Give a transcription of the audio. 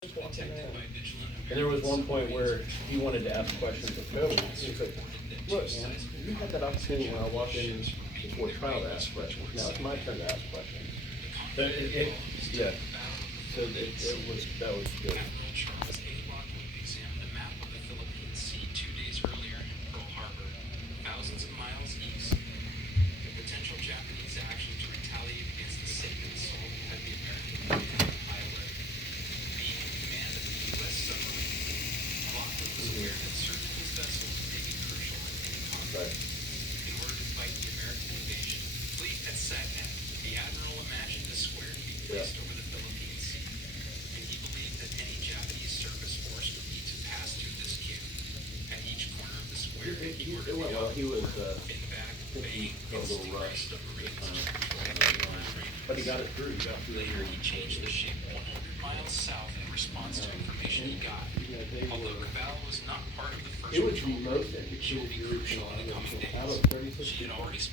And there was one point where he wanted to ask questions of Cody. He's like, look, man, you had that opportunity when I walked in before trial to ask questions. Now it's my turn to ask questions. But yeah. So that was good. Admiral Charles A. Lockwood examined a map of the Philippine Sea 2 days earlier in Pearl Harbor, thousands of miles east. The potential Japanese action to retaliate against the Saigon assault had the American Navy on high alert. Being in command of the U.S. submarine fleet, Lockwood was aware that certain of his vessels may be crucial in any conflict. In order to fight the American invasion fleet at Saginaw, the admiral imagined a square to be placed over the Philippine Sea, and he believed that any Japanese surface force would need to pass through this cube. At each corner of the square, he ordered It went well. He was, in back, he baying got a against little the rushed. submarines to control the land radars. But he got it through. He got through. Later, he changed the shape 100 miles south in response to information he got. Although Cabal was not part of the first It was the patrol, most she would be executed crucial in the coming out days. of 36 She had people. already